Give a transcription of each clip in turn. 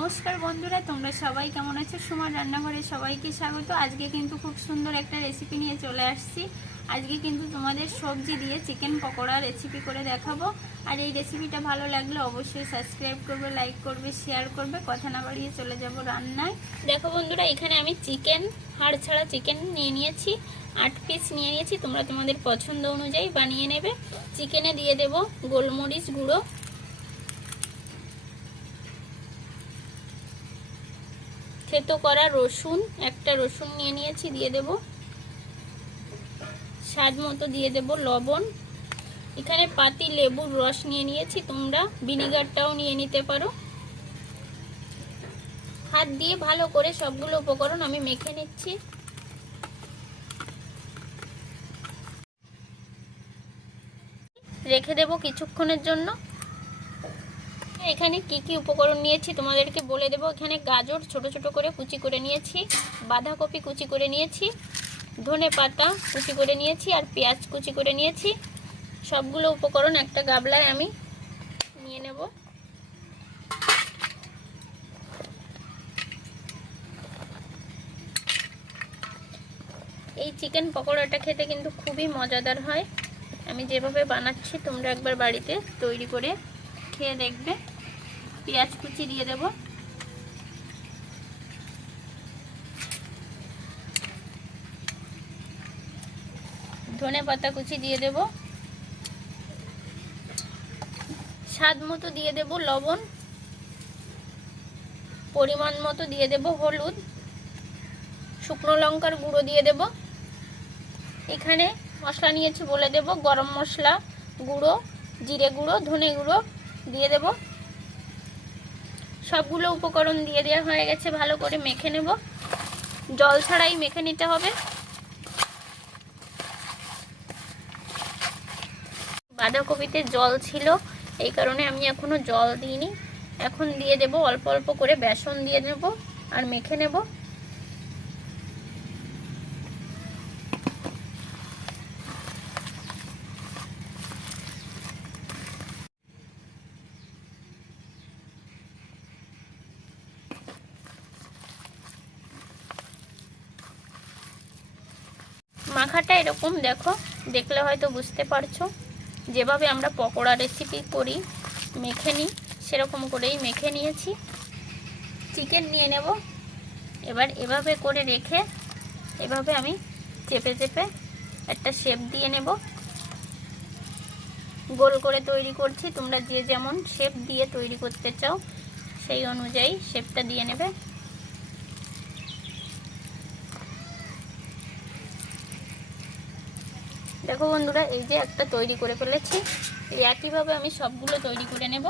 নমস্কার বন্ধুরা, তোমরা সবাই কেমন আছো? সুমার রান্নাঘরে সবাইকে স্বাগত। আজকে কিন্তু খুব সুন্দর একটা রেসিপি নিয়ে চলে আসছি। আজকে কিন্তু তোমাদের সবজি দিয়ে চিকেন পকোড়া রেসিপি করে দেখাবো। আর এই রেসিপিটা ভালো লাগলে অবশ্যই সাবস্ক্রাইব করবে লাইক করবে শেয়ার করবে। কথা না বাড়িয়ে চলে যাব রান্নায়। দেখো বন্ধুরা, এখানে আমি চিকেন হাড় ছাড়া চিকেন নিয়ে নিয়েছি। আট পিস নিয়ে নিয়েছি। তোমরা তোমাদের পছন্দ অনুযায়ী বানিয়ে নেবে। চিকেনে দিয়ে দেব গোলমরিচ গুঁড়ো থেতো করা রসুন, একটা রসুন নিয়ে নিয়েছি, দিয়ে দেব। স্বাদ মতো দিয়ে দেব লবণ। এখানে পাতি লেবুর রস নিয়ে নিয়েছি, তোমরা ভিনিগারটাও নিয়ে নিতে পারো। হাত দিয়ে ভালো করে সবগুলো উপকরণ আমি মেখে নিচ্ছি। রেখে দেব কিছুক্ষণের জন্য। এখানে কি কি উপকরণ নিয়েছি তোমাদেরকে বলে দেবো। এখানে গাজর ছোট ছোট করে কুচি করে নিয়েছি, বাঁধাকপি কুচি করে নিয়েছি, ধনে পাতা কুচি করে নিয়েছি আর পেঁয়াজ কুচি করে নিয়েছি। সবগুলো উপকরণ একটা গাবলায় আমি নিয়ে নেব। এই চিকেন পকোড়াটা খেতে কিন্তু খুবই মজাদার হয়। আমি যেভাবে বানাচ্ছি তোমরা একবার বাড়িতে তৈরি করে খেয়ে দেখবে। পেঁয়াজ কুচি দিয়ে দেব। ধনে পাতা কুচি দিয়ে দেব। স্বাদ মতো দিয়ে দেব লবণ। পরিমাণ মতো দিয়ে দেব হলুদ। শুকনো লঙ্কার গুঁড়ো দিয়ে দেব। এখানে মশলা নিয়েছি বলে দেব গরম মশলা গুঁড়ো, জিরে গুঁড়ো, ধনে গুঁড়ো। দিয়ে দেব। সবগুলো উপকরণ দিয়ে দেওয়া হয়ে গেছে, ভালো করে মেখে নেব। জল ছাড়াই মেখে নিতে হবে। বাঁধাকপিতে জল ছিল, এই কারণে আমি এখনও জল দিইনি। এখন দিয়ে দেব, অল্প অল্প করে বেসন দিয়ে দেব আর মেখে নেব। মাখাটা এরকম, দেখো, দেখলে হয়তো বুঝতে পারছ। যেভাবে আমরা পকোড়া রেসিপি করি, মেখে নিই, সেরকম করেই মেখে নিয়েছি। চিকেন নিয়ে নেব। এবার এভাবে করে রেখে, এভাবে আমি চেপে চেপে একটা শেপ দিয়ে নেব। গোল করে তৈরি করছি। তোমরা যে যেমন শেপ দিয়ে তৈরি করতে চাও, সেই অনুযায়ী শেপটা দিয়ে নেবে। দেখো বন্ধুরা, এই যে একটা তৈরি করে ফেলেছি। এই একইভাবে আমি সবগুলো তৈরি করে নেব।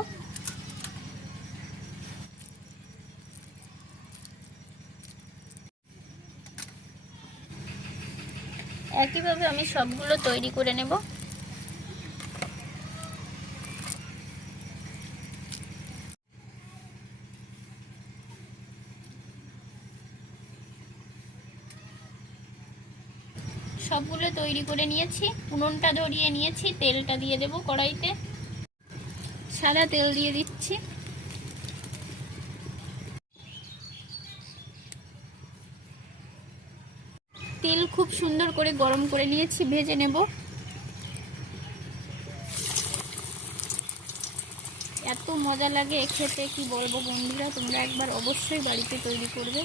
একইভাবে আমি সবগুলো তৈরি করে নেব। সবগুলো তৈরি করে নিয়েছি। উনুনটা ধরিয়ে নিয়েছি, তেলটা দিয়ে দেব কড়াইতে। সাদা তেল দিয়ে দিচ্ছি। তেল খুব সুন্দর করে গরম করে নিয়েছি, ভেজে নেব। এত মজা লাগে খেতে, কি বলব বন্ধুরা, তোমরা একবার অবশ্যই বাড়িতে তৈরি করবে।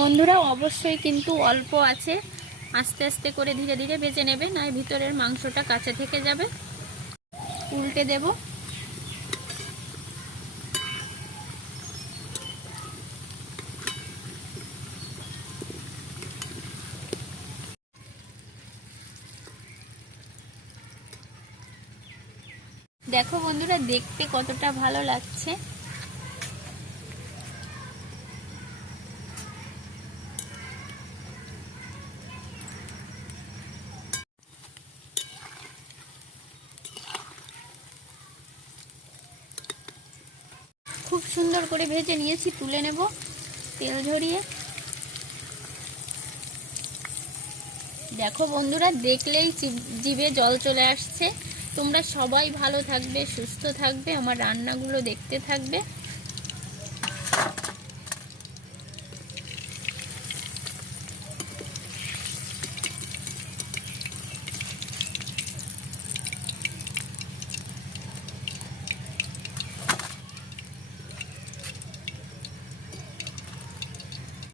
বন্ধুরা অবশ্যই কিন্তু অল্প আছে। আস্তে আস্তে করে ধীরে ধীরে বেজে নেবে, নয় ভিতরের মাংসটা কাঁচা থেকে যাবে। উল্টে দেব। দেখো বন্ধুরা, দেখতে কতটা ভালো লাগছে। খুব সুন্দর করে ভেজে নিয়েছি, তুলে নেব তেল ঝরিয়ে। দেখো বন্ধুরা, দেখলেই জিভ- জল চলে আসছে। তোমরা সবাই ভালো থাকবে, সুস্থ থাকবে, আমার রান্নাগুলো দেখতে থাকবে।